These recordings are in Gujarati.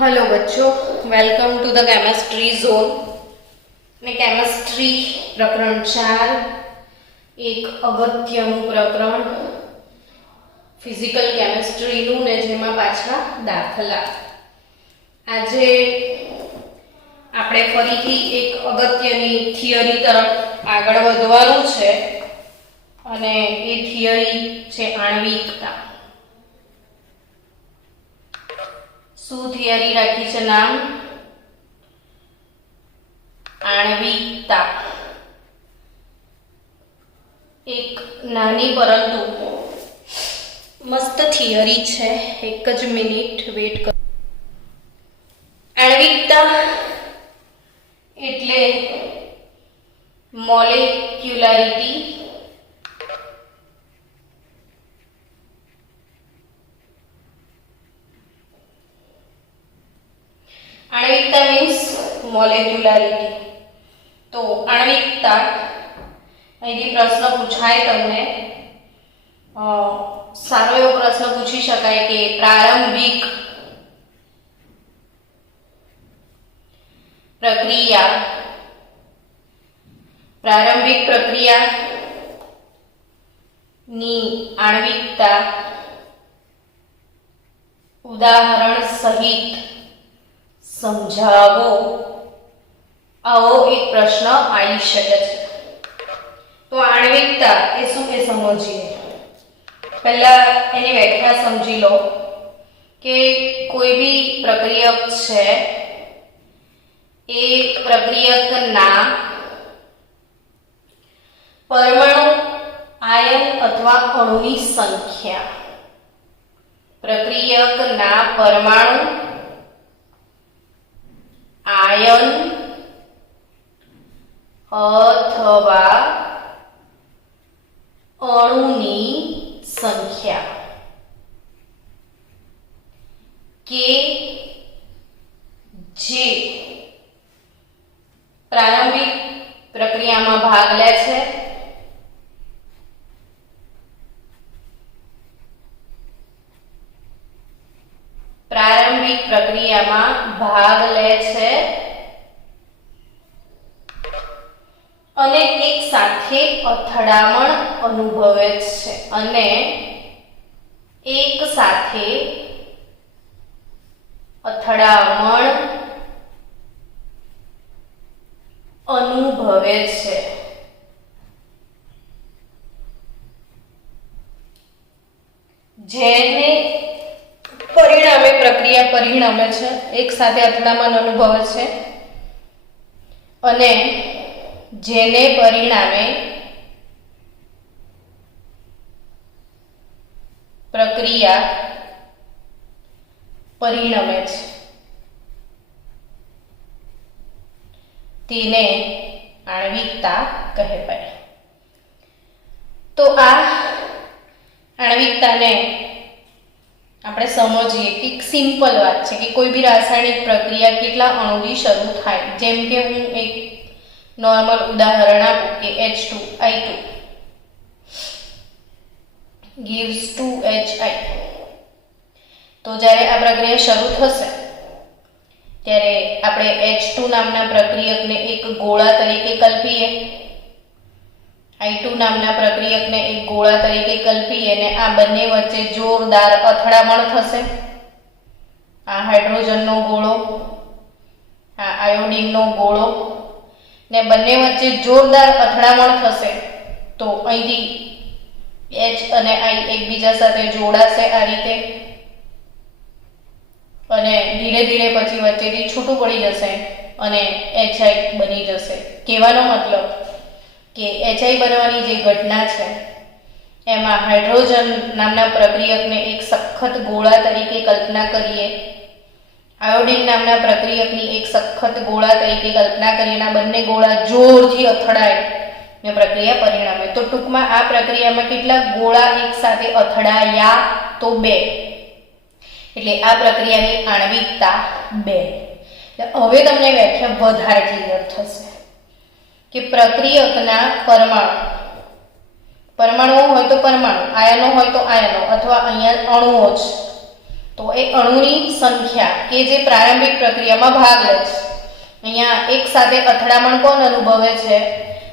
हेलो बच्चों, welcome to the chemistry zone ने केमिस्ट्री प्रकरण 4 एक अगत्यનું પ્રકરણ ફિઝિકલ કેમિસ્ટ્રીનું ને જેમાં પાછા દાખલા. આજે આપણે ફરીથી એક અગત્યની થિયરી તરફ આગળ વધવાનું છે અને એ થિયરી છે આણ્વિકતા. શું થિયરી રાખી છે નામ? આણ્વિકતા. એક નાની પરંતુ મસ્ત થિયરી છે. એક જ મિનિટ વેટ કરો. આણ્વિકતા એટલે મોલેક્યુલારિટી આણ્વિકતા મીન્સ મોલેક્યુલારિટી. તો આણ્વિકતા અહીંથી પ્રશ્ન પૂછાય તમને, સારો એવો પ્રશ્ન પૂછી શકાય કે પ્રારંભિક પ્રક્રિયાની આણ્વિકતા ઉદાહરણ સહિત સમજાવો, આવો એક પ્રશ્ન આવી શકે છે. તો આણ્વિકતા એ શું એ સમજીએ. પહેલા એની વ્યાખ્યા સમજી લો કે કોઈ બી પ્રક્રિયક છે એ પ્રક્રિયકના પરમાણુ, આયન અથવા અણુની સંખ્યા, પ્રક્રિયકના પરમાણુ, આયન અથવા અણુની સંખ્યા કે જે પ્રારંભિક પ્રક્રિયામાં ભાગ લે છે અને એક સાથે અથડામણ અનુભવે છે જેને પરિણામે પ્રક્રિયા પરિણમે છે, એક સાથે અથડામણ અનુભવે છે અને જેને પરિણામે પ્રક્રિયા પરિણમે છે તેને આણ્વિકતા કહેવાય. તો આ આણ્વિકતાને આપણે સમજીએ કે સિમ્પલ વાત છે કે કોઈ બી રાસાયણિક પ્રક્રિયા કેટલા અણુથી શરૂ થાય. જેમ કે હું એક નોર્મલ ઉદાહરણ આપું કે H2I2 gives 2HI. તો જ્યારે આ પ્રક્રિયા શરૂ થશે ત્યારે આપણે H2 નામના પ્રક્રિયકને એક ગોળા તરીકે કલ્પીએ, I2 નામના પ્રક્રિયકને એક ગોળા તરીકે કલ્પીએ અને આ બંને વચ્ચે જોરદાર અથડામણ થશે. આ હાઇડ્રોજનનો ગોળો, આ આયોડિનનો ગોળો ને બંને વચ્ચે જોરદાર અથડામણ થશે. તો અહીંથી H અને I એકબીજા સાથે જોડાશે આ રીતે અને ધીરે ધીરે પછી વચ્ચેથી છૂટું પડી જશે અને HI બની જશે. કહેવાનો મતલબ કે HI બનવાની જે ઘટના છે એમાં હાઇડ્રોજન નામના પ્રક્રિયકને એક સખત ગોળા તરીકે કલ્પના કરીએ, આયોડિન નામના પ્રક્રિયકની એક સખત ગોળા તરીકે કલ્પના કરીને આ બંને ગોળા જોરથી અથડાય ને પ્રક્રિયા પરિણમે. તો ટૂંકમાં આ પ્રક્રિયામાં કેટલા ગોળા એક સાથે અથડાયા? તો 2. એટલે આ પ્રક્રિયાની આણ્વિકતા 2. હવે તમને વ્યાખ્યા વધારે ક્લિયર થશે કે પ્રક્રિયકના પરમાણુઓ હોય તો પરમાણુ, આયનો હોય તો આયનો અથવા અહીંયા અણુઓ જ. તો એ અણુની સંખ્યા કે જે પ્રારંભિક પ્રક્રિયામાં ભાગ લે છે. અહીંયા એક સાથે અથડામણ કોણ અનુભવે છે?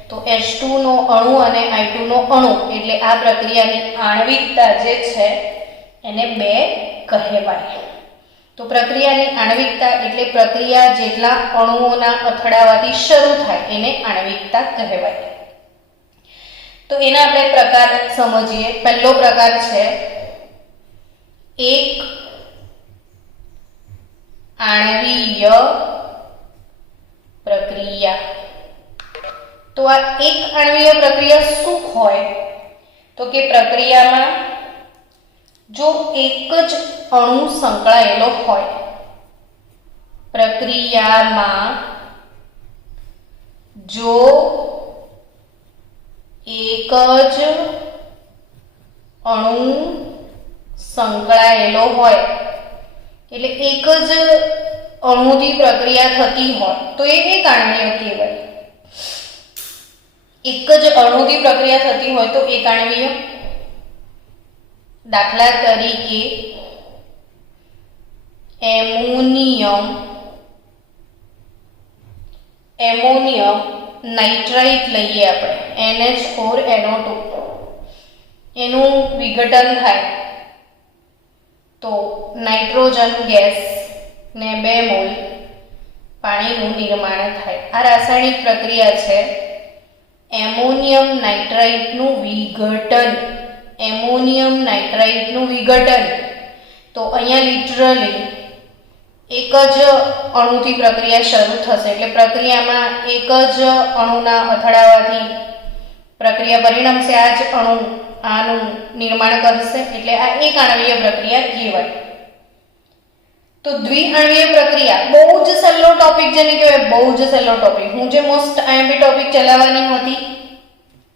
તો H2 નો અણુ અને I2 નો અણુ. એટલે આ પ્રક્રિયાની આણ્વિકતા જે છે એને 2 કહેવાય. તો પ્રક્રિયાની આણ્વિકતા એટલે પ્રક્રિયા જેટલા અણુઓના અથડાવાથી શરૂ થાય એને આણ્વિકતા કહેવાય. તો એના આપણે પ્રકાર સમજીએ. પહેલો પ્રકાર છે એક આણ્વીય પ્રક્રિયા. તો આ એક આણ્વીય પ્રક્રિયા શું હોય? તો કે પ્રક્રિયામાં જો એક જ અણુ સંકળાયેલો હોય, પ્રક્રિયામાં જો એક જ અણુ સંકળાયેલો હોય, એટલે એક જ અણુથી પ્રક્રિયા થતી હોય તો એ એક આણ્વીય કહેવાય. એક જ અણુથી પ્રક્રિયા થતી હોય તો એક આણ્વીય. દાખલા તરીકે એમોનિયમ નાઇટ્રાઇટ લઈએ આપણે, NH4NO2. એનું વિઘટન થાય તો નાઇટ્રોજન ગેસ ને 2 મોલ પાણીનું નિર્માણ થાય. આ રાસાયણિક પ્રક્રિયા છે એમોનિયમ નાઇટ્રાઇટનું વિઘટન. એમોનિયમ નાઇટ્રાઇટનું વિઘટન. તો અહીંયા લિટરલી એક જ અણુથી પ્રક્રિયા શરૂ થશે. એટલે પ્રક્રિયામાં એક જ અણુના અથડાવાથી પ્રક્રિયા પરિણમશે. આ જ અણુ આનું નિર્માણ કરશે. એટલે આ એક આણ્વીય પ્રક્રિયા કહેવાય. તો દ્વિઆણ્વીય પ્રક્રિયા બહુ જ સહેલો ટોપિક જેને કહેવાય, બહુ જ સહેલો ટોપિક. હું જે મોસ્ટ આઈએમપી ટોપિક ચલાવવાની હતી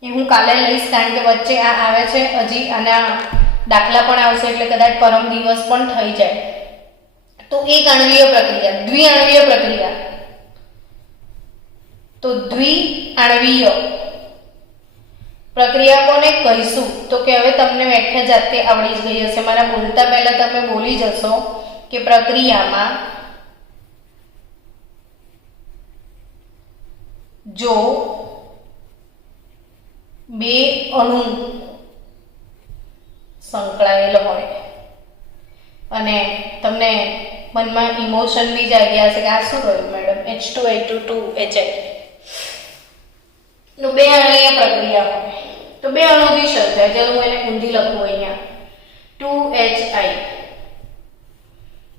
એ હું કાલે લઈશ, કારણ કે વચ્ચે આ આવે છે. હજી આના દાખલા પણ આવશે એટલે કદાચ પરમ દિવસ પણ થઈ જાય. તો એક આણ્વીય પ્રક્રિયા, દ્વિઆણ્વીય પ્રક્રિયા. તો દ્વિઆણ્વીય પ્રક્રિયા કોને કહીશું? તો કે હવે તમને વ્યાખ્યા જાતે આવડી જ ગઈ હશે. મારા બોલતા પહેલા તમે બોલી જશો કે પ્રક્રિયામાં જો 2 અણુ સંકળાયેલો હોય અને તમને મનમાં ઇમોશન બી જાગ્યા હશે કે આ શું રહ્યું મેડમ, H2 2HI નું 2 આણ્વીય પ્રક્રિયા હોય તો 2 અણુથી શરૂ થાય. ચાલો હું એને ઊંધી લખું અહીંયા. 2HI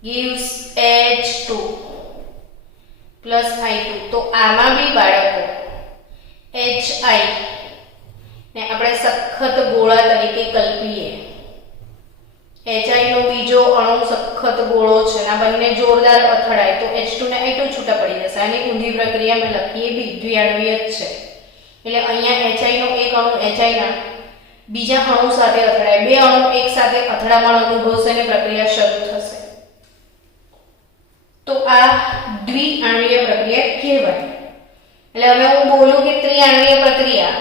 gives H2 plus I2. તો આમાં બી બાળકો HI ને આપણે સખત ગોળા તરીકે કલ્પીએ. HI નો બીજો અણુ સખત ગોળો છે. આ બંને જોરદાર અથડાય તો H2 ને I2 છૂટા પડી જશે. આની ઊંધી પ્રક્રિયા મેં લખીએ બી દ્વિઆણ્વીય જ છે. એટલે અહીંયા HI નો એક અણુ HI ના બીજા અણુ સાથે અથડાય. 2 અણુ એક સાથે અથડામણ અનુભવશે અને પ્રક્રિયા શરૂ થશે. તો આ દ્વિઆણ્વીય પ્રક્રિયા કહેવાય. એટલે હવે હું બોલું કે ત્રિઆણ્વીય પ્રક્રિયા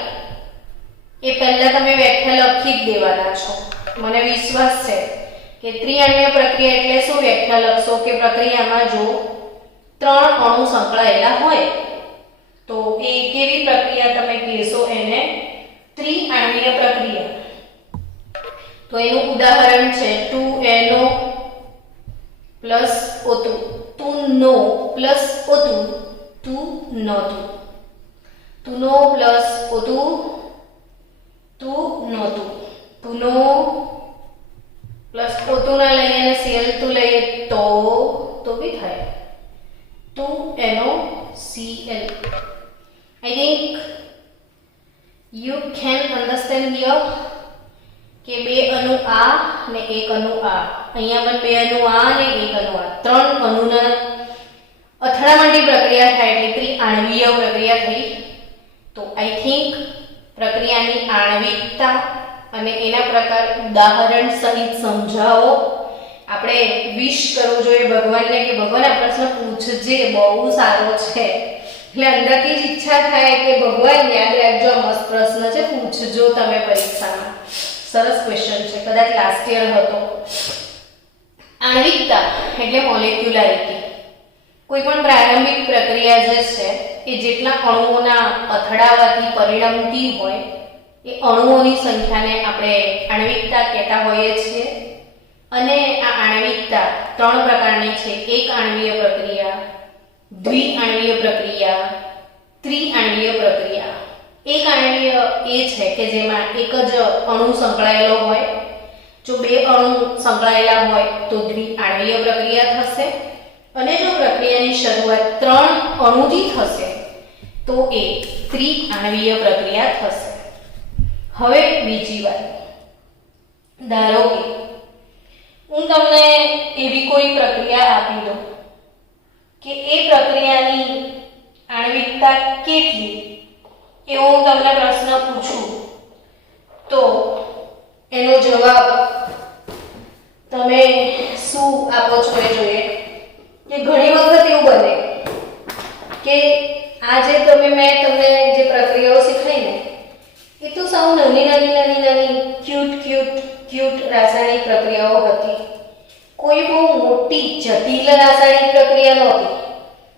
એ પહેલા તમે વ્યાખ્યા લખી જ દેવાના છો. મને વિશ્વાસ છે કે ત્રિઆણ્વીય પ્રક્રિયા એટલે શું વ્યાખ્યા લખશો કે પ્રક્રિયામાં જો 3 અણુ સંકળાયેલા હોય તો એ કેવી પ્રક્રિયા તમે કહેશો? એને ત્રિઆણ્વીય પ્રક્રિયા. તો એનું ઉદાહરણ છે 2NO plus O2. 2NO plus O2, 2NO2. 2NO plus O2, 2NO2. 2NO plus O2 ના લઈએ અને Cl2 લઈએ તો બી થાય 2NOCl. I think you can understand here કે 2 અણુ આ ને 1 અણુ આ. અહીંયા પણ 2 અણુ આ ને 1 અણુ આ. 3 અણુના અથડામણની પ્રક્રિયા થાય એટલે ત્રિઆણ્વીય પ્રક્રિયા થઈ. તો આઈ થિંક પ્રક્રિયાની આણ્વિકતા અને એના પ્રકાર ઉદાહરણ સહિત સમજાવો. આપણે વિશ કરવું જોઈએ ભગવાનને કે ભગવાન આ પ્રશ્ન પૂછજે, બહુ સારો છે. એટલે અંદરથી જ ઈચ્છા થાય કે ભગવાન યાદ રાખજો, મસ્ત પ્રશ્ન છે, પૂછજો તમે પરીક્ષામાં. સરસ ક્વેશ્ચન છે, કદાચ લાસ્ટ યર હતો. આણ્વિકતા એટલે મોલેક્યુલારિટી. કોઈ પણ પ્રારંભિક પ્રક્રિયા જે છે એ જેટલા અણુઓના અથડાવાથી પરિણમતી હોય એ અણુઓની સંખ્યાને આપણે આણ્વિકતા કહેતા હોઈએ છીએ. અને આ આણ્વિકતા 3 પ્રકારની છે: એક આણ્વીય પ્રક્રિયા, દ્વિઆણ્વીય પ્રક્રિયા, ત્રિઆણ્વીય પ્રક્રિયા. એક આણ્વીય એ છે કે જેમાં એક જ અણુ સંકળાયેલો હોય. જો 2 અણુ સંકળાયેલા હોય તો દ્વિઆણ્વીય પ્રક્રિયા થશે. અને જો પ્રક્રિયાની શરૂઆત 3 અણુથી થશે તો એ ત્રિઆણ્વીય પ્રક્રિયા થશે. હવે બીજી વાત, ધારો કે હું તમને એવી કોઈ પ્રક્રિયા આપી દઉં કે એ પ્રક્રિયાની આણ્વિકતા કેટલી એવો હું તમને પ્રશ્ન પૂછું તો એનો જવાબ તમે શું આપો છો એ જોઈએ. કે ઘણી વખત એવું બને કે આ જે મેં તમને જે પ્રક્રિયાઓ શીખવાડી ને એ તો સાવ નાની ક્યુટ રાસાયણિક પ્રક્રિયાઓ હતી. કોઈ બહુ મોટી જટિલ રાસાયણિક પ્રક્રિયા નહોતી.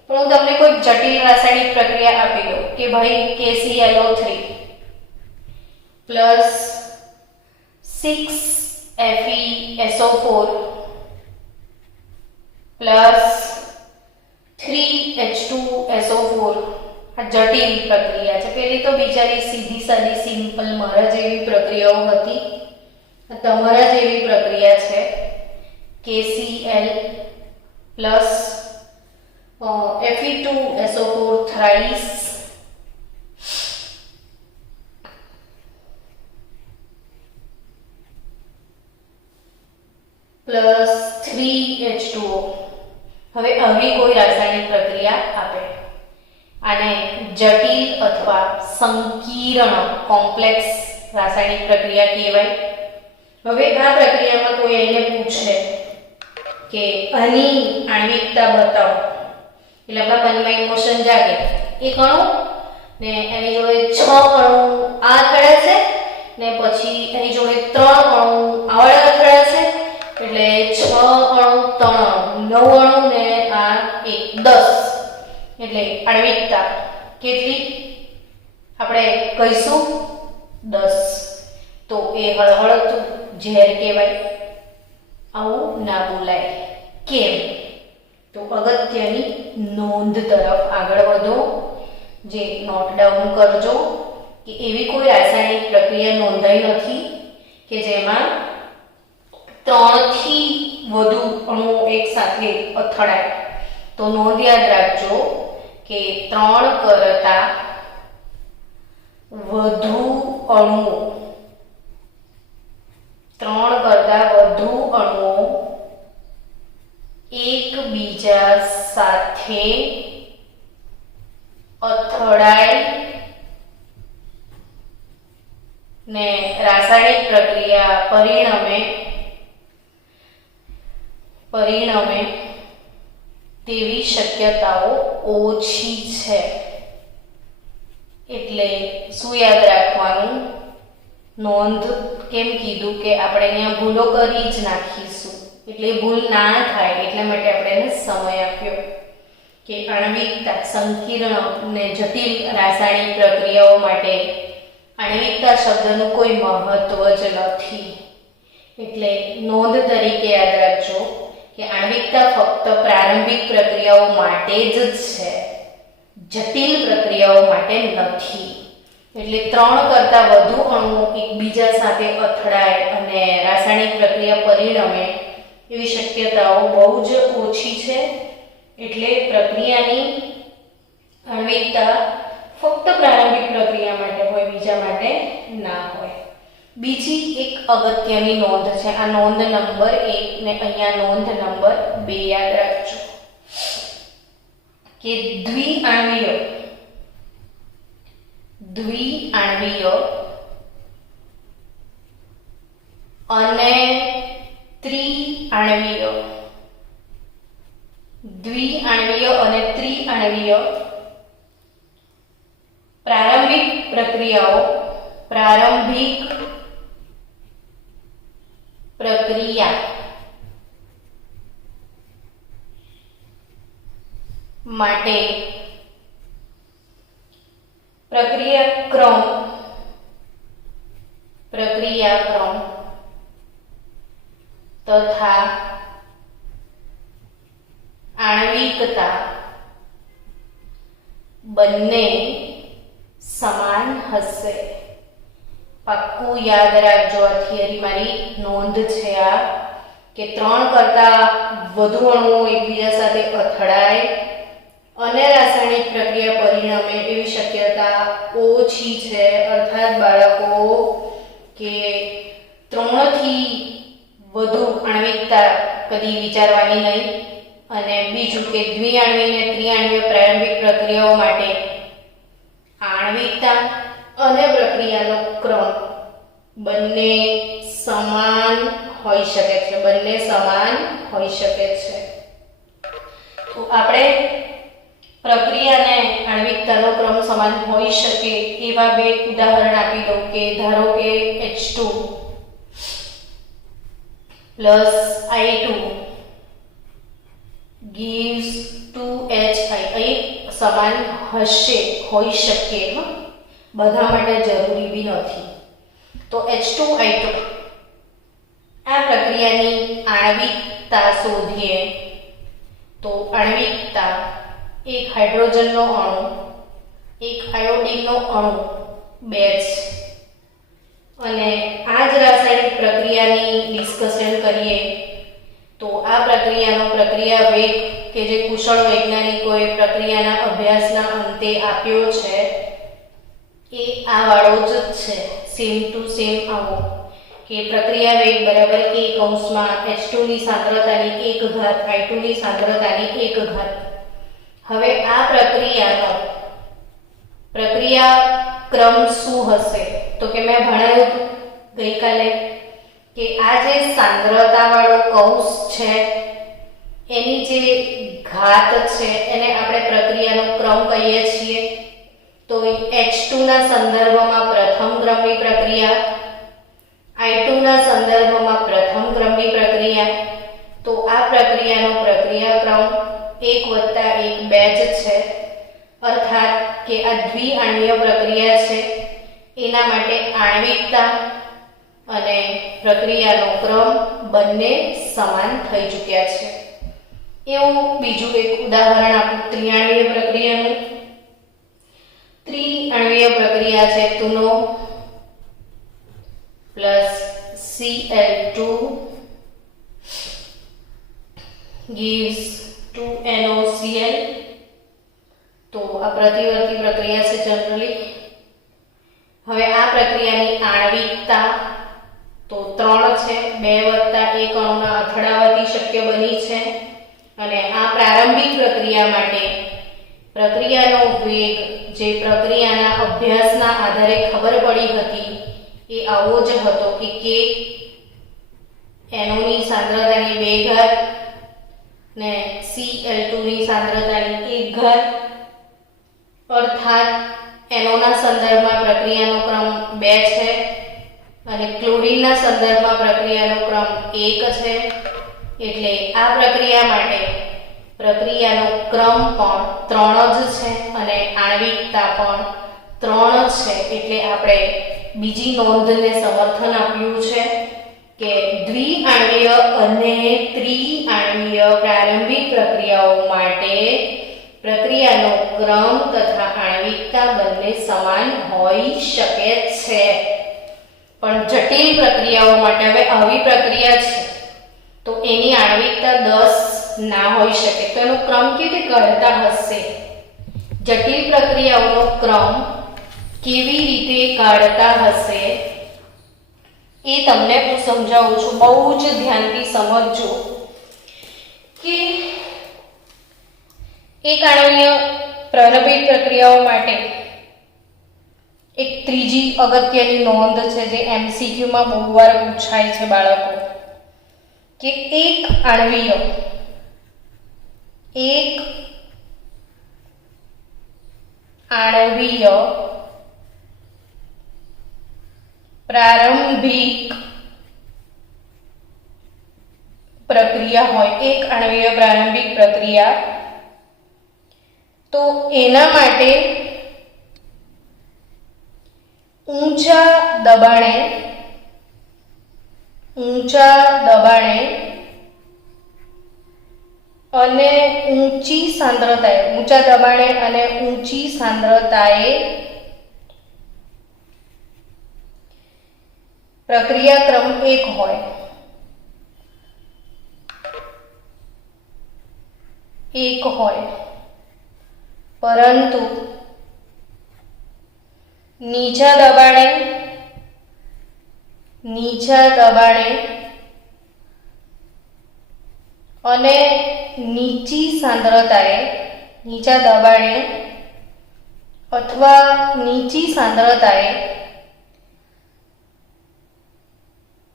પણ હું તમને કોઈ જટિલ રાસાયણિક પ્રક્રિયા આપી દઉં કે ભાઈ KClO3 plus 6FeSO4 plus 3H2SO4. આ જટિલ પ્રક્રિયા છે. પેલી તો બિચારી સીધી સાદી સિમ્પલ મારા જેવી પ્રક્રિયાઓ હતી. તમારા જેવી પ્રક્રિયા છે KCl plus Fe2SO4 thrice plus 3H2O. હવે આવી કોઈ રાસાયણિક પ્રક્રિયા આપે, આને જટિલ અથવા સંકીર્ણ કોમ્પ્લેક્સ રાસાયણિક પ્રક્રિયા કહેવાય. હવે આ પ્રક્રિયામાં કોઈ એને પૂછે કે આની આણ્વિકતા બતાવો એટલે આપણા મનમાં ઇમોશન જાગે. એક અણુ ને એની જોડે 6 અણુ આ અથડાશે ને પછી એની જોડે 3 અણુ આવડે અથડાશે એટલે 6 અણુ 3 અણુ 9 અણુ ને આ 1 10 એટલે આણ્વિકતા કેટલી આપણે કહીશું 10. તો એ હળહળતું ઝેર કહેવાય. આવું ના બોલાય. કેમ? તો અગત્યની નોંધ તરફ આગળ વધો, જે નોટ ડાઉન કરજો કે એવી કોઈ રાસાયણિક પ્રક્રિયા નોંધાઈ નથી કે જેમાં 3 થી વધુ અણુઓ એક સાથે અથડાય. તો નોંધ યાદ રાખજો કે 3 કરતા વધુ અણુઓ એકબીજા સાથે અથડાય ને રાસાયણિક પ્રક્રિયા પરિણમે તેવી શક્યતાઓ ઓછી છે. એટલે શું યાદ રાખવાનું? નોંધ કેમ કીધું કે આપણે અહીંયા ભૂલો કરી જ નાખીશું એટલે ભૂલ ના થાય એટલા માટે આપણે એને સમય આપ્યો કે આણ્વિકતા સંકીર્ણ ને જટિલ રાસાયણિક પ્રક્રિયાઓ માટે આણ્વિકતા શબ્દનું કોઈ મહત્વ જ નથી. એટલે નોંધ તરીકે યાદ રાખજો કે આણ્વિકતા ફક્ત પ્રારંભિક પ્રક્રિયાઓ માટે જ છે, જટિલ પ્રક્રિયાઓ માટે નથી. એટલે 3 કરતા વધુ અણુઓ એકબીજા સાથે અથડાય અને રાસાયણિક પ્રક્રિયા પરિણમે એવી શક્યતાઓ બહુ જ ઓછી છે. એટલે પ્રક્રિયાની આણ્વિકતા ફક્ત પ્રારંભિક પ્રક્રિયા માટે હોય, બીજા માટે ના હોય. બીજી એક અગત્યની નોંધ છે, આ નોંધ નંબર 1 ને અહીંયા નોંધ નંબર 2 યાદ રાખજો કે દ્વિઆણ્વીય અને દ્વિઆણ્વીય અને ત્રિઆણ્વીય પ્રારંભિક પ્રક્રિયા, માટે પ્રક્રિયાક્રમ તથા આણ્વિકતા બંને સમાન હશે. પાક્કું યાદ રાખજો, આ થિયરી મારી નોંધ છે આ કે 3 કરતા વધુ અણુઓ એકબીજા સાથે અથડાય અને રાસાયણિક પ્રક્રિયા પરિણમે એવી શક્યતા ઓછી છે. અર્થાત બાળકો કે 3 થી વધુ આણ્વિકતા કદી વિચારવાની નહીં. અને બીજું કે દ્વિઆણ્વીય અને ત્રિઆણ્વીય પ્રારંભિક પ્રક્રિયાઓ માટે આણ્વિકતા અને પ્રક્રિયાનો ક્રમ બંને સમાન હોઈ શકે છે. તો આપણે પ્રક્રિયા અને આણ્વિકતાનો ક્રમ સમાન હોઈ શકે એવા 2 ઉદાહરણ આપી દઉં કે ધારો કે H2 plus I2 gives 2HI. અહીં સમાન હોઈ શકે, બધા માટે જરૂરી બી નથી. તો H2I2 આ પ્રક્રિયાની આણ્વિકતા શોધીએ તો આણ્વિકતા એક હાઇડ્રોજનનો અણુ, એક આયોડીનનો અણુ, 2 છે. અને આ જ રાસાયણિક પ્રક્રિયાની ડિસ્કશન કરીએ તો આ પ્રક્રિયાનો પ્રક્રિયા વેગ કે જે કુશળ વૈજ્ઞાનિકોએ પ્રક્રિયાના અભ્યાસના અંતે આપ્યો છે એ આ વાળો જ છે, સેમ ટુ સેમ આવો કે પ્રક્રિયા વેગ બરાબર a કૌંસમાં H2 ની સાંદ્રતાની 1 ઘાત I2 ની સાંદ્રતાની 1 ઘાત. હવે આ પ્રક્રિયા ક્રમ શું હશે? તો કે મેં ભણાવ્યું ગઈકાલે કે આ જે સાંદ્રતા વાળો કૌંસ છે એની જે ઘાત છે એને આપણે પ્રક્રિયાનો ક્રમ કહીએ છીએ. તો H2 ના સંદર્ભમાં પ્રથમ ક્રમની પ્રક્રિયા, I2 ના સંદર્ભમાં પ્રથમ ક્રમની પ્રક્રિયા. તો આ પ્રક્રિયાનો પ્રક્રિયાક્રમ 1 + 1 2 જ છે. અર્થાત કે આ દ્વિઆણ્વીય પ્રક્રિયા છે એના માટે આણ્વિકતા અને પ્રક્રિયાનો ક્રમ બંને સમાન થઈ ચૂક્યા છે. એવું બીજું એક ઉદાહરણ આપું ત્રિઆણ્વીય પ્રક્રિયાનું. ત્રિઆણ્વીય પ્રક્રિયા છે તુનો plus Cl2 gives 2NOCl. તો આ પ્રતિવર્તી પ્રક્રિયા છે જનરલી. હવે આ પ્રક્રિયાની આણ્વિકતા તો 3 છે, 2 + 1 અણુના અથડાવાથી શક્ય બની છે. અને આ પ્રારંભિક પ્રક્રિયા માટે પ્રક્રિયાનો વેગ જે પ્રક્રિયાના અભ્યાસના આધારે ખબર પડી હતી એ આવો જ હતો કે K NO ની સાંદ્રતાની 2 ઘાત ને Cl2 ની સાંદ્રતાની 1 ઘાત. અર્થાત NO ના સંદર્ભમાં પ્રક્રિયાનો ક્રમ 2 છે અને ક્લોરીનના સંદર્ભમાં પ્રક્રિયાનો ક્રમ 1 છે. એટલે આ પ્રક્રિયા માટે પ્રક્રિયાનો ક્રમ પણ 3 જ છે અને આણ્વિકતા પણ 3 છે. એટલે આપણે બીજી નોંધને સમર્થન આપ્યું છે કે દ્વિઆણ્વીય અને ત્રિઆણ્વીય પ્રારંભિક પ્રક્રિયાઓ માટે પ્રક્રિયાનો ક્રમ તથા આણ્વિકતા બંને સમાન હોઈ શકે છે. પણ જટિલ પ્રક્રિયાઓ માટે હવે આવી પ્રક્રિયા છે તો એની આણ્વિકતા 10 ના હોઈ શકે. તો એનો ક્રમ કેવી રીતે કાઢતા હશે? જટિલ પ્રક્રિયાઓનો ક્રમ કેવી રીતે કાઢતા હશે એ તમને હું સમજાવું છું. બહુ જ ધ્યાનથી સમજજો કે એક આણ્વીય પ્રારંભિક પ્રક્રિયાઓ માટે એક ત્રીજી અગત્યની નોંધ છે જે MCQ માં બહુ વાર પૂછાય છે બાળકો, કે એક આણ્વીય પ્રારંભિક પ્રક્રિયા હોય, એક આણ્વીય પ્રારંભિક પ્રક્રિયા તો એના માટે ઊંચા દબાણે અને ઊંચી સાંદ્રતાએ પ્રક્રિયાક્રમ એક હોય, પરંતુ નીચા દબાણે અને નીચા દબાણે અથવા નીચી સાંદ્રતાએ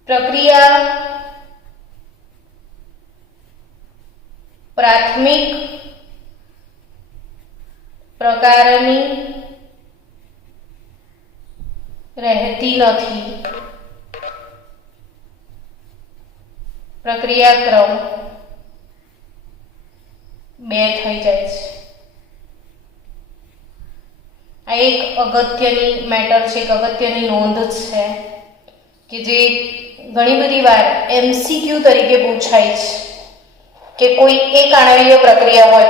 પ્રક્રિયા પ્રાથમિક પ્રકારની રહેતી નથી. પ્રક્રિયાક્રમ 2 થઈ જાય છે. આ એક અગત્યની મેટર છે, એક અગત્યની નોંધ છે કે જે ઘણી બધી વાર MCQ તરીકે પૂછાય છે કે કોઈ એક આણ્વીય પ્રક્રિયા હોય,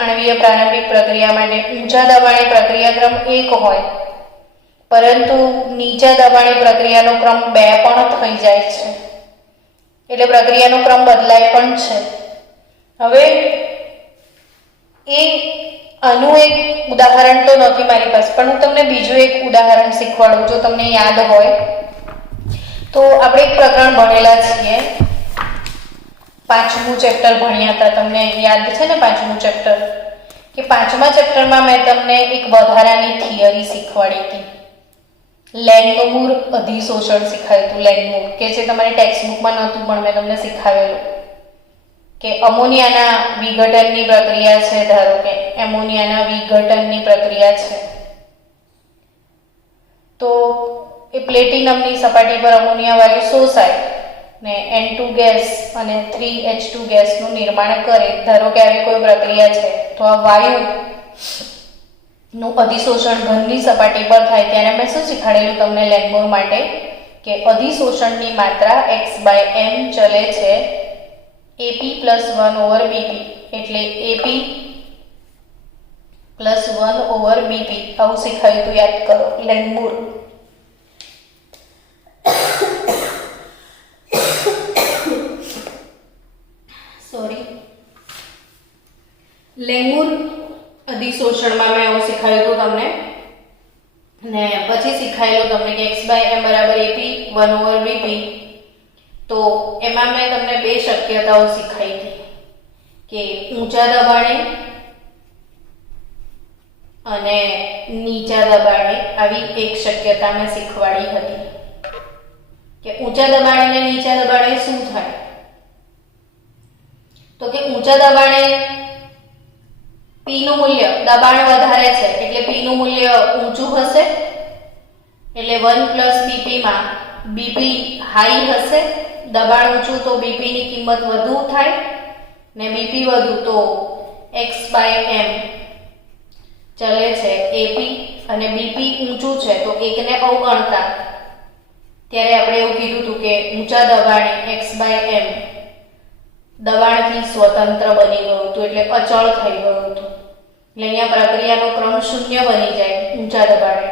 આણ્વીય પ્રારંભિક પ્રક્રિયા માટે ઊંચા દબાણે પ્રક્રિયાક્રમ 1 હોય, પરંતુ નીચા દબાણે પ્રક્રિયાનો ક્રમ 2 પણ થઈ જાય છે. એટલે પ્રક્રિયાનો ક્રમ બદલાય પણ છે. હવે આનું એક ઉદાહરણ તો નથી મારી પાસે, પણ હું તમને બીજું એક ઉદાહરણ શીખવાડું. જો તમને યાદ હોય તો આપણે એક પ્રકરણ ભણેલા છીએ, 5મું ચેપ્ટર ભણ્યા હતા. તમને યાદ છે ને 5મું ચેપ્ટર? કે 5મા ચેપ્ટરમાં મેં તમને એક વધારાની થિયરી શીખવાડી હતી. લેંગમૂર અધિશોષણ શીખવાડ્યું હતું. લેંગમૂર કે જે તમારી ટેક્સ્ટબુકમાં નહોતું, પણ મેં તમને શીખવાડેલું કે અમોનિયાના વિઘટનની પ્રક્રિયા છે. ધારો કે એમોનિયાના વિઘટનની પ્રક્રિયા છે, તો એ પ્લેટિનમની સપાટી પર અમોનિયા વાયુ શોષાય ને N2 ગેસ અને 3H2 ગેસનું નિર્માણ કરે. ધારો કે આવી કોઈ પ્રક્રિયા છે, તો આ વાયુનું અધિશોષણ ઘનની સપાટી પર થાય ત્યારે મેં શું શીખવાડેલું તમને લેંગમૂર માટે? કે અધિશોષણની માત્રા x/m ચલે છે AP + 1/bp, એટલે AP + 1/bp. આવું શીખવાયું તો યાદ કરો. લેંગમૂર લેંગમૂર અધિશોષણમાં મેં આવું શીખવાયું હતું તમને. ને પછી શીખાયેલું તમને કે x/m = AP 1/bp. તો એમાં મેં તમને 2 શક્યતાઓ શીખાઈ હતી કે ઊંચા દબાણે અને નીચા દબાણે. આવી એક શક્યતા મેં શીખવાડી હતી કે ઊંચા દબાણે અને નીચા દબાણે શું થાય? તો કે ઊંચા દબાણે P નું મૂલ્ય, દબાણ વધારે છે એટલે P નું મૂલ્ય ઊંચું હશે, એટલે 1 + BP માં BP હાઈ હશે. દબાણ ઊંચું તો BP ની કિંમત વધુ થાય, ને BP વધુ તો x/m ચલે છે AP, અને BP ઊંચું છે તો 1 ને અવગણતા ત્યારે આપણે એવું કીધું હતું કે ઊંચા દબાણે x/m દબાણથી સ્વતંત્ર બની ગયું હતું, એટલે અચળ થઈ ગયું હતું. એટલે અહીંયા પ્રક્રિયાનો ક્રમ 0 બની જાય ઊંચા દબાણે.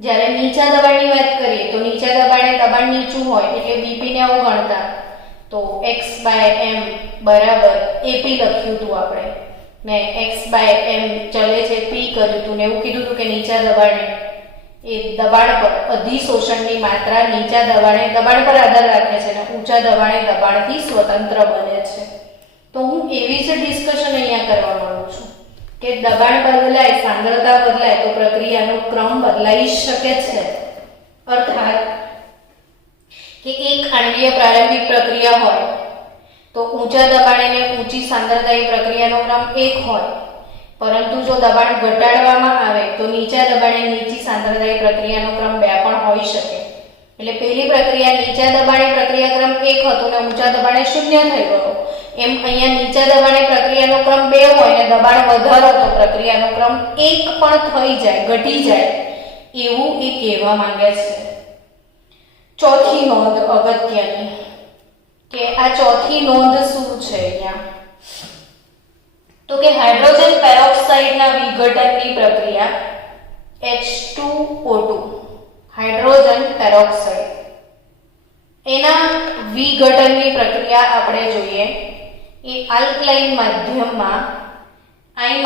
જ્યારે નીચા દબાણની વાત કરીએ તો નીચા દબાણે દબાણ નીચું હોય એટલે BP ને અવગણતા તો x/m બરાબર AP લખ્યું હતું આપણે, ને x/m ચલે છે P કર્યું હતું, ને એવું કીધું હતું કે નીચા દબાણે એ દબાણ પર અધિશોષણની માત્રા નીચા દબાણે દબાણ પર આધાર રાખે છે, અને ઊંચા દબાણે દબાણથી સ્વતંત્ર બને છે. તો હું એવી જ ડિસ્કશન અહીંયા કરવા માંગુ છું કે દબાણ બદલાય, સાંદ્રતા બદલાય તો પ્રક્રિયાનો ક્રમ બદલાઈ શકે છે. અર્થાત કે એક આણ્વીય પ્રારંભિક પ્રક્રિયા હોય તો ઊંચા દબાણે અને ઊંચી સાંદ્રતાએ પ્રક્રિયાનો ક્રમ 1 હોય, પરંતુ જો દબાણ ઘટાડવામાં આવે તો નીચા દબાણે નીચી સાંદ્રતાએ પ્રક્રિયાનો ક્રમ 2 પણ હોઈ શકે. એટલે પહેલી પ્રક્રિયા નીચા દબાણે પ્રક્રિયા ક્રમ 1 હતો ને ઊંચા દબાણે 0 થઈ ગયો. એમ અહીંયા નીચા દબાણે પ્રક્રિયાનો ક્રમ 2 હોય ને દબાણ વધારો તો પ્રક્રિયાનો ક્રમ 1 પણ થઈ જાય, ઘટી જાય, એવું એ કહેવા માંગે છે. ચોથી નોંધ અગત્યની કે આ ચોથી નોંધ શું છે અહીંયા, તો કે હાઇડ્રોજન પેરોક્સાઇડના વિઘટનની પ્રક્રિયા H2O2 હાઇડ્રોજન પેરોક્સાઇડ એના વિઘટનની પ્રક્રિયા આપણે જોઈએ એ આલ્કલાઇન માધ્યમમાં I-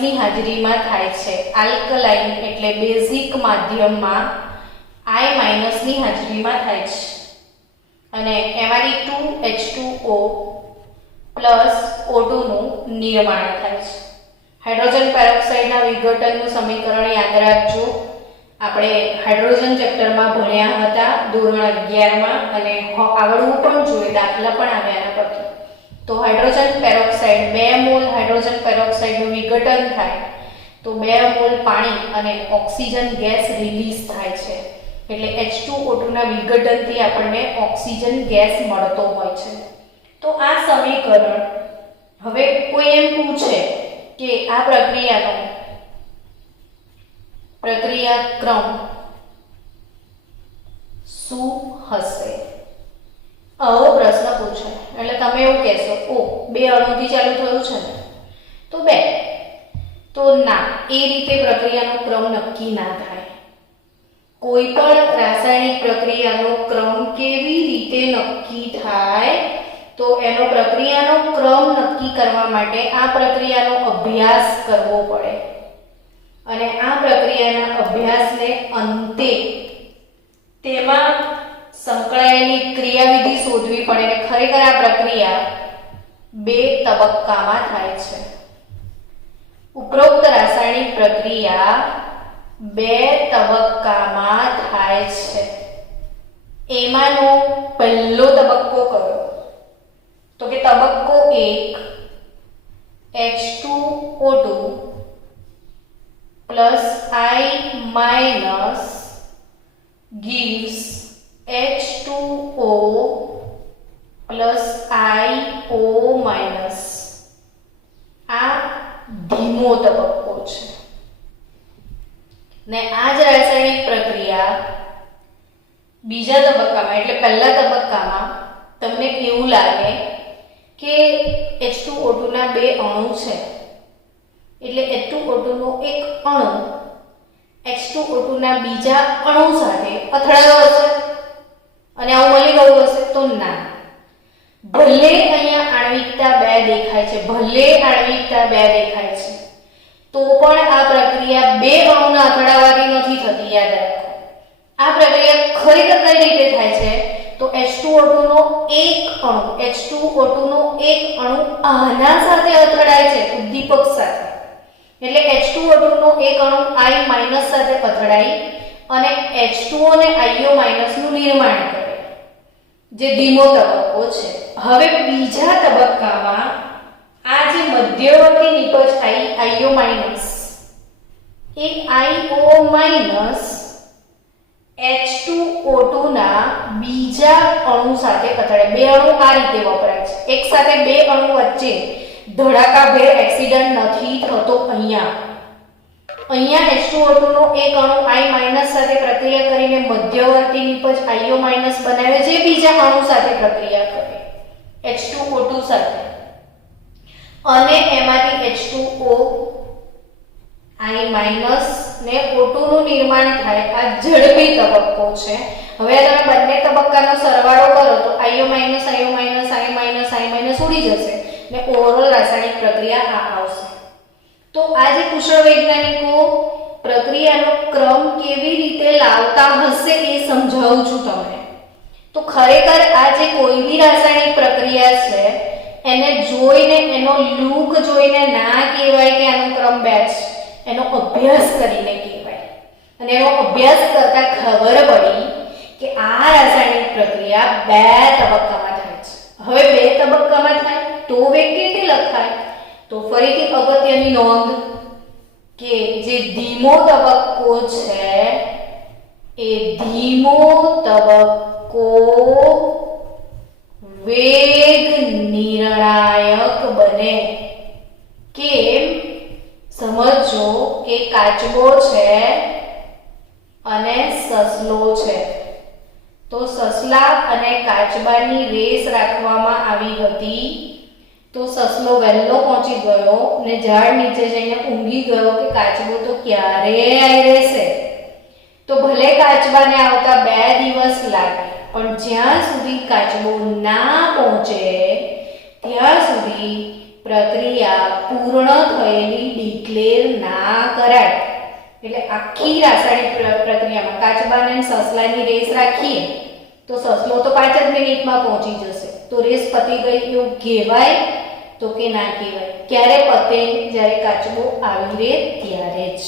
ની હાજરીમાં થાય છે. આલ્કલાઇન એટલે બેઝિક માધ્યમમાં I- ની હાજરીમાં થાય છે અને એમાંથી 2H2O + O2 નું નિર્માણ થાય છે. હાઇડ્રોજન પેરોક્સાઇડના વિઘટનનું સમીકરણ યાદ રાખજો. આપણે હાઇડ્રોજન ચેપ્ટરમાં ભણ્યા હતા ધોરણ 11માં અને આવડવું પણ જોઈએ, દાખલા પણ આવ્યા એના પરથી. તો હાઇડ્રોજન પેરોક્સાઇડ 2 મોલ હાઇડ્રોજન પેરોક્સાઇડનું વિઘટન થાય તો 2 મોલ પાણી અને ઓક્સિજન ગેસ રિલીઝ થાય છે. એટલે H2O2 ના વિઘટનથી આપણને ઓક્સિજન ગેસ મળતો હોય છે. તો આ સમીકરણ હવે કોઈ એમ પૂછે કે આ પ્રક્રિયાક્રમ શું હશે, આવો પ્રશ્ન પૂછાય એટલે તમે એવું કહેશો ઓ 2 અણુથી ચાલુ થયું છે ને તો 2, તો ના, એ રીતે પ્રક્રિયાનો ક્રમ નક્કી ના થાય. કોઈ પણ રાસાયણિક પ્રક્રિયાનો ક્રમ કેવી રીતે નક્કી થાય, તો એનો પ્રક્રિયાનો ક્રમ નક્કી કરવા માટે આ પ્રક્રિયાનો અભ્યાસ કરવો પડે અને આ પ્રક્રિયાના અભ્યાસને અંતે તેમાં સંકળાયેલી ક્રિયાવિધિ શોધવી પડે અને ખરેખર આ પ્રક્રિયા 2 તબક્કામાં થાય છે. ઉપરોક્ત રાસાયણિક પ્રક્રિયા 2 તબક્કામાં થાય છે. એમાંનો પહેલો તબક્કો કયો, તો કે તબક્કો 1 H2O2 + I- gives H2O + IO-. આ ધીમો તબક્કો છે ને આ જ રાસાયણિક પ્રક્રિયા બીજા તબક્કામાં એટલે પહેલા તબક્કામાં તમને એવું લાગે કે H2O2 ના 2 અણુ છે એટલે H2O2 નો એક અણુ H2O2 ના બીજા અણુ સાથે અથડાયો હશે અને આવું મળી ગયું હશે, તો ના. ભલે અહીંયા આણ્વિકતા 2 દેખાય છે, તો પણ આ પ્રક્રિયા 2 અણુના અથડાવાથી નથી થતી. યાદ રાખો આ પ્રક્રિયા ખરેખર કઈ રીતે થાય છે, તો H2O2 નો એક અણુ આના સાથે અથડાય છે, ઉદ્દીપક સાથે. એટલે H2O2 નો એક અણુ I- સાથે અથડાઈ અને H2O ને IO- નું નિર્માણ કરે, જે ધીમો તબક્કો છે. હવે બીજા તબક્કામાં આ જે મધ્યવર્તી નિપજ IO- એ IO- H2O2 ના બીજા અણુ સાથે અથડાય. 2 અણુ આ રીતે વપરાય છે. એક સાથે 2 અણુ વચ્ચે ધડાકાભેર એક્સિડન્ટ નથી થતો. અહીંયા H2O2 નો એક અણુ I- સાથે પ્રક્રિયા કરીને મધ્યવર્તી નિપજ IO- બનાવે, જે બીજા અણુ સાથે પ્રક્રિયા કરે H2O2 સાથે અને એમાંથી H2O I- ને O2 નું નિર્માણ થાય. આ ઝડપી તબક્કો છે. હવે તમે બંને તબક્કાનો સરવાળો કરો તો IO- ઉડી જશે ને ઓવરઓલ રાસાયણિક પ્રક્રિયા આ આવશે. તો આ જે કુશળ વૈજ્ઞાનિકો પ્રક્રિયાનો ક્રમ કેવી રીતે લાવતા હશે એ સમજાવું છું તમને. તો ખરેખર આ જે કોઈ બી રાસાયણિક પ્રક્રિયા છે એને જોઈને, એનો લુક જોઈને ના કહેવાય કે આનો ક્રમ 2 છે, એનો અભ્યાસ કરીને કહેવાય. અને એનો અભ્યાસ કરતા ખબર પડી કે આ રાસાયણિક પ્રક્રિયા 2 તબક્કામાં થાય છે. હવે 2 તબક્કામાં થાય તો વેગ કેવી લખાય, તો ફરીથી અગત્યની નોંધ કે જે ધીમો તબક્કો છે એ ધીમો તબક્કો વેગ નિર્ણાયક બને. કેમ? સમજો કે કાચબો છે અને સસલો છે. તો સસલા અને કાચબાની રેસ રાખવામાં આવી હતી. તો સસલો વહેલો પહોંચી ગયો ને ઝાડ નીચે જઈને ઊંઘી ગયો કે કાચબો તો ક્યારે આવી રહેશે. તો ભલે કાચબાને આવતા 2 દિવસ લાગે, પણ જ્યાં સુધી કાચબો ના પહોંચે ત્યાં સુધી પ્રક્રિયા પૂર્ણ થયેલી ડિક્લેર ના કરાય. એટલે આખી રાસાયણિક પ્રક્રિયામાં કાચબાને સસલાની રેસ રાખીએ તો સસલો તો 5 જ મિનિટમાં પહોંચી જશે. તો રેસ પતી ગઈ એવું કહેવાય? તો કે ના કહેવાય. ક્યારે પતે? જ્યારે કાચબો આવી રહે ત્યારે જ.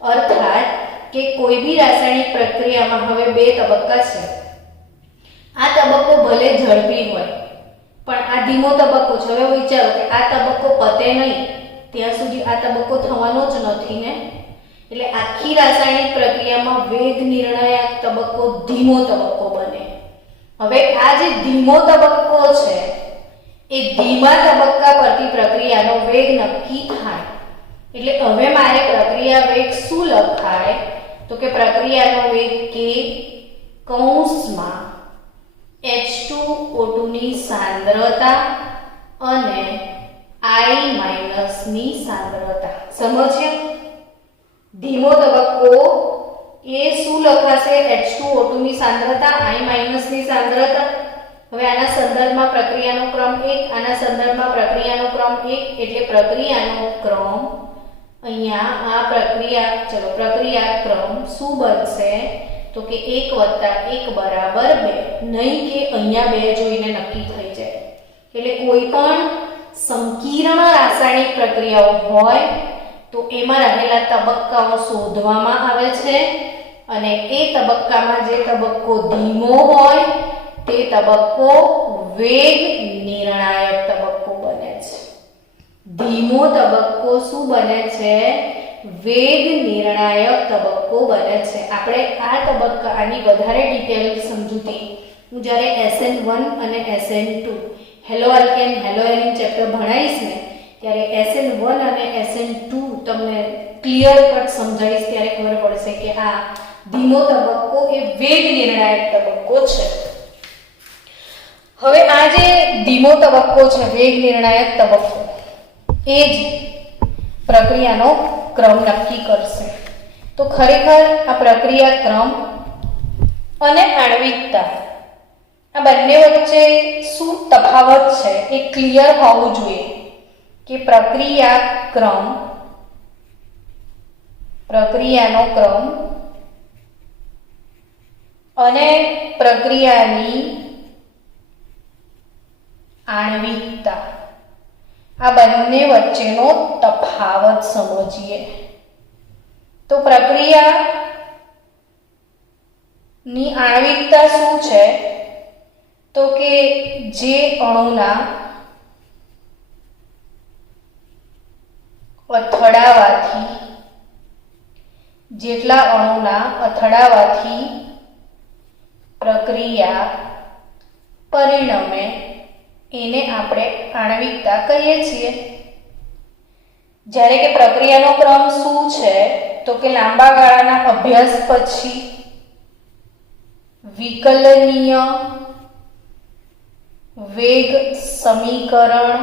અર્થાત કે કોઈ બી રાસાયણિક પ્રક્રિયામાં હવે 2 તબક્કા છે. આ તબક્કો ભલે ઝડપી હોય, પણ આ ધીમો તબક્કો છે. હવે વિચારો કે આ તબક્કો પતે નહીં ત્યાં સુધી આ તબક્કો થવાનો જ નથી ને. એટલે આખી રાસાયણિક પ્રક્રિયામાં વેગ નિર્ણાયક તબક્કો ધીમો તબક્કો બને. હવે આ જે ધીમો તબક્કો છે એ ધીમા તબક્કા પરથી પ્રક્રિયાનો વેગ નક્કી થાય. એટલે હવે મારે પ્રક્રિયા વેગ શું લખાય? તો કે પ્રક્રિયાનો વેગ કે કૌંસમાં H2O2 ની સાંદ્રતા અને I- ની સાંદ્રતા. સમજ્યા? ધીમો તબક્કો એ શું લખાશે? H2O2 ની સાંદ્રતા, I- ની સાંદ્રતા. હવે આના સંદર્ભમાં પ્રક્રિયાનો ક્રમ 1, આના સંદર્ભમાં પ્રક્રિયાનો ક્રમ 1, એટલે પ્રક્રિયાનો ક્રમ અહીંયા આ પ્રક્રિયા ક્રમ શું બનશે? તો કે 1 + 1 બરાબર 2. નહીં કે અહીંયા 2 જોઈને નક્કી થઈ જાય. એટલે કોઈ પણ સંકીર્ણ રાસાયણિક પ્રક્રિયાઓ હોય તો એમાં રહેલા તબક્કાઓ શોધવામાં આવે છે અને એ તબક્કામાં જે તબક્કો ધીમો હોય તે તબક્કો વેગ નિર્ણાયક તબક્કો બને છે. ધીમો તબક્કો શું બને છે? વેગ નિર્ણાયક તબક્કો બને છે. આપણે આ તબક્કા આની વધારે ડિટેલ સમજૂતી હું જ્યારે SN1 અને SN2 haloalkane haloarene chapter ભણાવીશ ને ત્યારે SN1 અને SN2 તમને ક્લિયર કટ સમજાવીશ. ત્યારે ખબર પડશે કે આ ધીમો તબક્કો એ વેગ નિર્ણાયક તબક્કો છે. હવે આ જે ધીમો તબક્કો છે વેગ નિર્ણાયક તબક્કો એ જ પ્રક્રિયાનો ક્રમ નક્કી કરશે. તો ખરેખર આ પ્રક્રિયા ક્રમ અને આણ્વિકતા આ બંને વચ્ચે શું તફાવત છે એ ક્લિયર હોવું જોઈએ કે પ્રક્રિયાનો ક્રમ અને પ્રક્રિયાની આણ્વિકતા આ બંને વચ્ચેનો તફાવત સમજીએ. તો પ્રક્રિયાની આણ્વિકતા શું છે? તો કે જે અણુના અથડાવાથી પ્રક્રિયા પરિણમે એને આપણે આણ્વિકતા કહીએ છીએ. જ્યારે કે પ્રક્રિયાનો ક્રમ શું છે? તો કે લાંબા ગાળાના અભ્યાસ પછી વિકલનીય વેગ સમીકરણ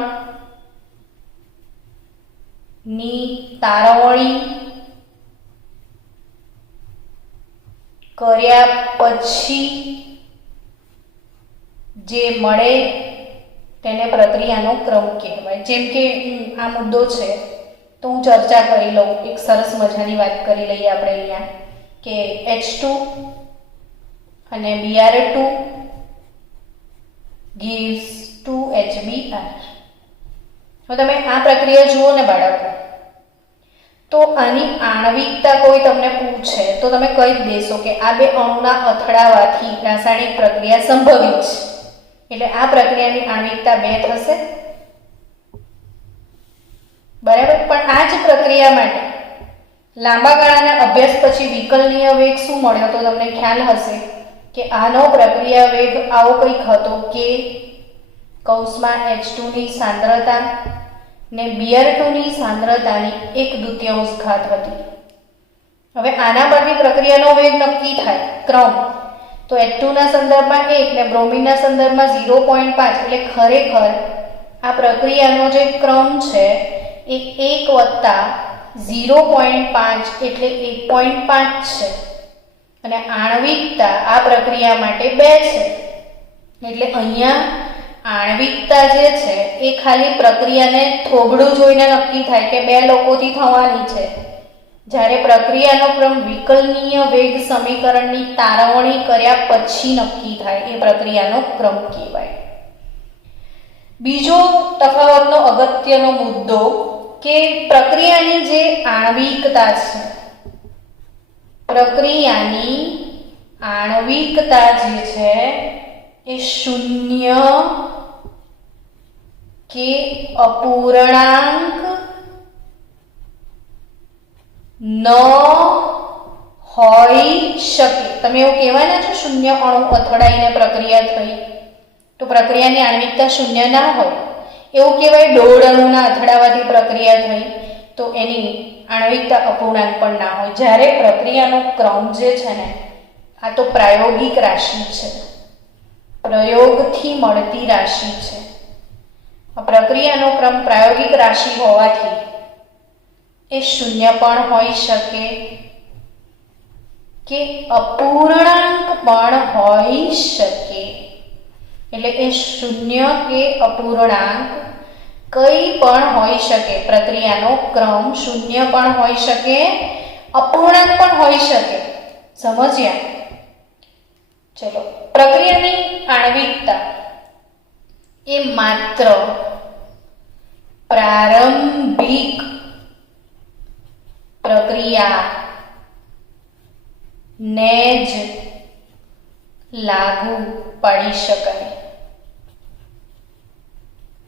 ની તારવણી કર્યા પછી જે મળે તેને પ્રક્રિયાનો ક્રમ કહેવાય. જેમ કે આ મુદ્દો છે તો હું ચર્ચા કરી લઉં. એક સરસ મજાની વાત કરી લઈએ આપણે અહીંયા કે H2 અને Br2 gives 2HBr. હવે તમે આ પ્રક્રિયા જુઓ ને બાળકો, તો આની આણ્વિકતા કોઈ તમને પૂછે તો તમે કહી દેશો કે આ 2 અણુના અથડાવાથી રાસાયણિક પ્રક્રિયા સંભવિત છે. એટલે આ પ્રક્રિયાની આણ્વિકતા 2 થશે. બરાબર. પણ આ જ પ્રક્રિયા માટે લાંબા ગાળાના અભ્યાસ પછી વિકલનીય વેગ શું મળ્યો? તો તમને ખ્યાલ હશે કે આનો પ્રક્રિયા વેગ આવો કંઈક હતો કે કૌંસમાં H2 ની સાંદ્રતા ને Br2 ની સાંદ્રતાની 1/2 ઘાત હતી. હવે આના પરથી પ્રક્રિયાનો વેગ નક્કી થાય ક્રમ. તો H2 ના સંદર્ભમાં 1 ને બ્રોમિનના સંદર્ભમાં 0.5 એટલે ખરેખર આ પ્રક્રિયાનો જે ક્રમ છે એ 1 વત્તા 0.5 એટલે 1.5 છે અને આણ્વિકતા આ પ્રક્રિયા માટે 2 છે. એટલે અહીંયા આણ્વિકતા જે છે એ ખાલી પ્રક્રિયાને થોબડું જોઈને નક્કી થાય કે 2 લોકોથી થવાની છે, જ્યારે પ્રક્રિયાનો ક્રમ વિકલનીય વેગ સમીકરણની તારવણી કર્યા પછી નક્કી થાય એ પ્રક્રિયાનો ક્રમ કહેવાય. બીજો તફાવતનો અગત્યનો મુદ્દો કે પ્રક્રિયાની જે આણ્વિકતા છે, પ્રક્રિયાની આણ્વિકતા જે છે એ શૂન્ય કે અપૂર્ણાંક ન હોઈ શકે. તમે એવું કહેવાના છો શૂન્ય અણુ અથડાઈને પ્રક્રિયા થઈ તો પ્રક્રિયાની આણ્વિકતા શૂન્ય ના હોય. એવું કહેવાય 1.5 અણુના અથડાવાથી પ્રક્રિયા થઈ તો એની આણ્વિકતા અપૂર્ણાંક પણ ના હોય. જ્યારે પ્રક્રિયાનો ક્રમ જે છે ને આ તો પ્રાયોગિક રાશિ છે, પ્રયોગથી મળતી રાશિ છે. આ પ્રક્રિયાનો ક્રમ પ્રાયોગિક રાશિ હોવાથી એ શૂન્ય પણ હોઈ શકે કે અપૂર્ણાંક પણ હોઈ શકે. એટલે એ શૂન્ય કે અપૂર્ણાંક કઈ પણ હોઈ શકે. પ્રક્રિયાનો ક્રમ શૂન્ય પણ હોઈ શકે, અપૂર્ણાંક પણ હોઈ શકે. સમજ્યા? ચલો, પ્રક્રિયાની આણ્વિકતા એ માત્ર પ્રારંભિક પ્રક્રિયા ને જ લાગુ પાડી શકાય.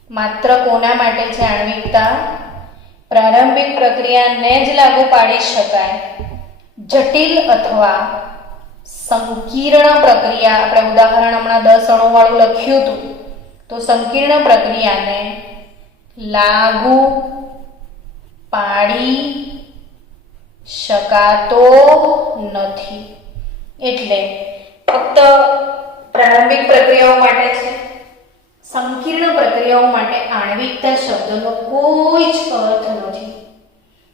માત્ર કોના માટે છે આણ્વિકતા? પ્રારંભિક પ્રક્રિયાને જ લાગુ પાડી શકાય. જટિલ અથવા સંકીર્ણ પ્રક્રિયા, આપણે ઉદાહરણ હમણાં 10 અણુ વાળું લખ્યું હતું, તો સંકીર્ણ પ્રક્રિયાને લાગુ પાડી શકાતો નથી. એટલે ફક્ત પ્રારંભિક પ્રક્રિયાઓ માટે છે. સંકીર્ણ પ્રક્રિયાઓ માટે આણ્વિકતા શબ્દનો કોઈ જ અર્થ નથી.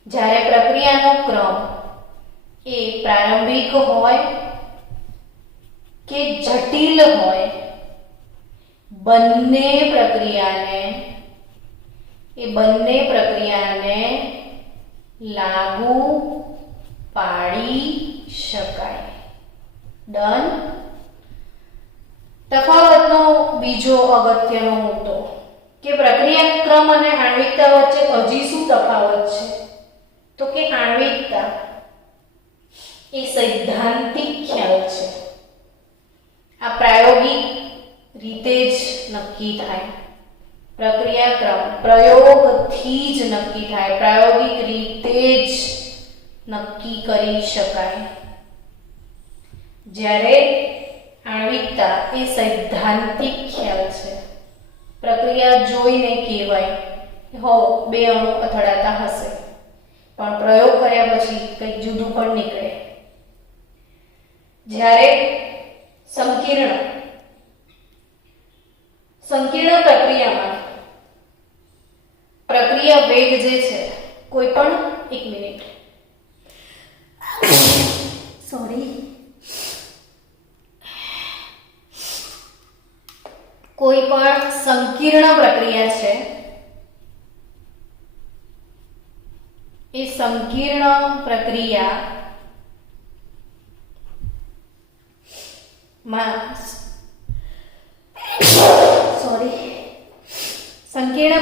જ્યારે પ્રક્રિયાનો ક્રમ એ પ્રારંભિક હોય કે જટિલ હોય, બંને પ્રક્રિયાને લાગુ પાડી શકાય. ડન. તફાવતનો બીજો અગત્યનો મુદ્દો કે પ્રક્રિયા ક્રમ અને આણ્વિકતા વચ્ચે હજી શું તફાવત છે? તો કે આણ્વિકતા એ સૈદ્ધાંતિક ખ્યાલ છે. આ પ્રાયોગિક રીતે જ નક્કી થાય. પ્રક્રિયા ક્રમ પ્રયોગથી જ નક્કી થાય, પ્રાયોગિક રીતે જ નક્કી કરી શકાય. જ્યારે આણ્વિકતા એ સૈદ્ધાંતિક ખ્યાલ છે. પ્રક્રિયા જોઈને કહેવાય હો 2 અણુ અથડાતા હશે, પણ પ્રયોગ કર્યા પછી કંઈક જુદું પણ નીકળે. જ્યારે સંકીર્ણ પ્રક્રિયામાં પ્રક્રિયા વેગ જે છે કોઈ પણ કોઈ પણ સંકીર્ણ પ્રક્રિયા છે એ સંકીર્ણ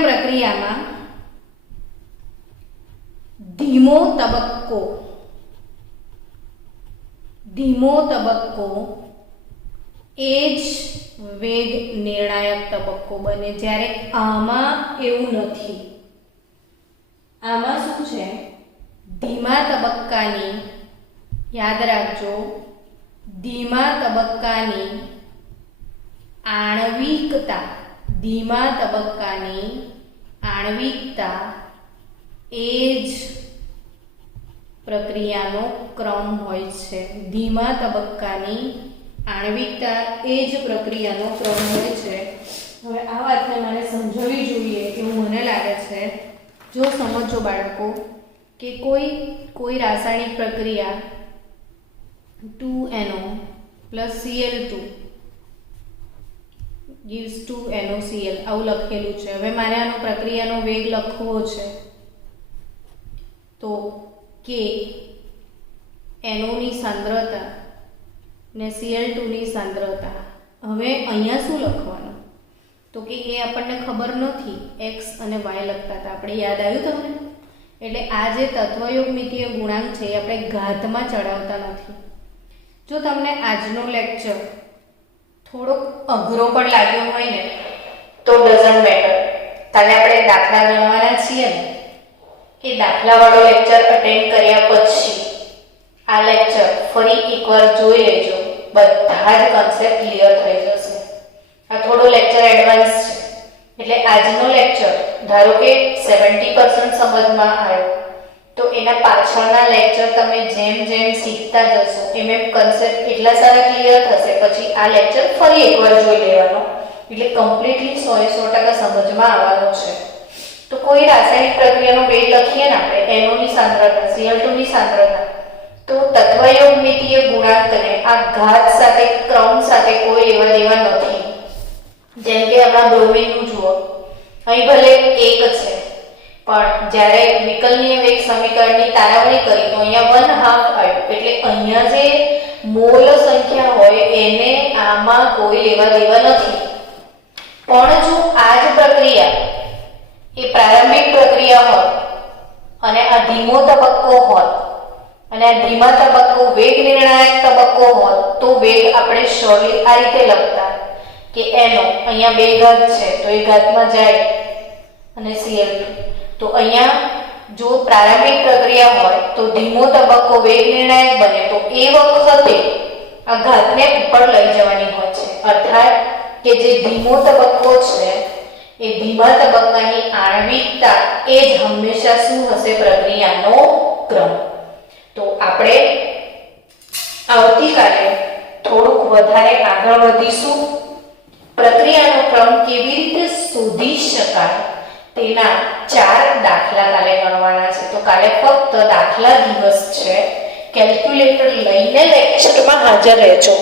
પ્રક્રિયામાં ધીમો તબક્કો એ જ વેગ નિર્ણાયક તબક્કો બને. જ્યારે આમાં એવું નથી. આમાં શું છે? ધીમા તબક્કાની, યાદ રાખજો, ધીમા તબક્કાની આણ્વિકતા ધીમા તબક્કાની આણ્વિકતા એ જ પ્રક્રિયાનો ક્રમ હોય છે. ધીમા તબક્કાની આણ્વિકતા એ જ પ્રક્રિયાનો ક્રમ હોય છે. હવે આ વાતને મારે સમજવી જોઈએ એવું મને લાગે છે. જો સમજો બાળકો કે કોઈ રાસાયણિક પ્રક્રિયા 2NO plus Cl2 gives 2NOCl આવું લખેલું છે. હવે મારે આનો પ્રક્રિયાનો વેગ લખવો છે તો કે NO ની સાંદ્રતા ને Cl2 ની સાંદ્રતા. હવે અહીંયા શું લખવાનું તો કે એ આપણને ખબર નથી. x અને y લખતા હતા આપણે, યાદ આવ્યું તમને? એટલે આ જે તત્વયોગમિતીય ગુણાંક છે એ આપણે ઘાતમાં ચડાવતા નથી. જો તમને આજનો લેક્ચર થોડોક અઘરો પણ લાગ્યો હોય ને તો ડઝન્ટ મેટર. કાલે આપણે દાખલા ગણવાના છીએ ને, એ દાખલાવાળો લેક્ચર અટેન્ડ કર્યા પછી આ લેક્ચર ફરી એકવાર જોઈ લેજો, બધા જ કન્સેપ્ટ ક્લિયર થઈ જશે. આ થોડો લેક્ચર એડવાન્સ છે એટલે આજનો લેક્ચર ધારો કે 70% સમજમાં આવ્યો તો એના પાછળના લેક્ચર તમે જેમ જેમ શીખતા જશો એમ એમ કન્સેપ્ટ એટલા સારા ક્લિયર થશે. પછી આ લેક્ચર ફરી એકવાર જોઈ લેવાનો એટલે કમ્પ્લીટલી 100% સમજમાં આવવાનો છે. તો કોઈ રાસાયણિક પ્રક્રિયાનો વેગ લખીએ ને આપણે, NO ની સાંદ્રતા, Cl2 ની સાંદ્રતા, તો તત્વયોગમિતીય ગુણાંકને આ ઘાત સાથે, ક્રમ સાથે કોઈ લેવા દેવા નથી. જેમ કે આપણા બ્રોમિનનું જુઓ, અહીં ભલે 1 છે પણ જ્યારે વિકલનીય વેગ સમીકરણની તારવણી કરી તો અહીંયા 1/2 આવ્યું. એટલે અહીંયા જે મોલ સંખ્યા હોય એને આમાં કોઈ લેવા દેવા નથી. પણ જો આ જ પ્રક્રિયા એ પ્રારંભિક પ્રક્રિયા હોત અને આ ધીમો તબક્કો હોત અને આ ધીમા તબક્કો વેગ નિર્ણાયક તબક્કો હોત તો વેગ આપણે સરળ આ રીતે લખતા કે NO અહીંયા 2 ઘાત છે તો એ ઘાતમાં જાય અને Cl2. તો અહીંયા જો પ્રારંભિક પ્રક્રિયા હોય તો ધીમો તબક્કો વેગ નિર્ણાયક બને તો એ વખતે આ ઘાતને ઉપર લઈ જવાની હોય છે. અર્થાત કે જે ધીમો તબક્કો છે એ ધીમા તબક્કાની આણ્વિકતા એ જ હંમેશા શું હશે? પ્રક્રિયાનો ક્રમ. તો આપણે આવતીકાલે થોડુંક વધારે આગળ વધીશું. પ્રક્રિયાનો ક્રમ કેવી રીતે શોધી શકાય તેના 4 દાખલા કાલે ગણવાના છે. તો કાલે ફક્ત દાખલા દિવસ છે. કેલ્ક્યુલેટર લઈને લેક્ચરમાં હાજર રહેજો.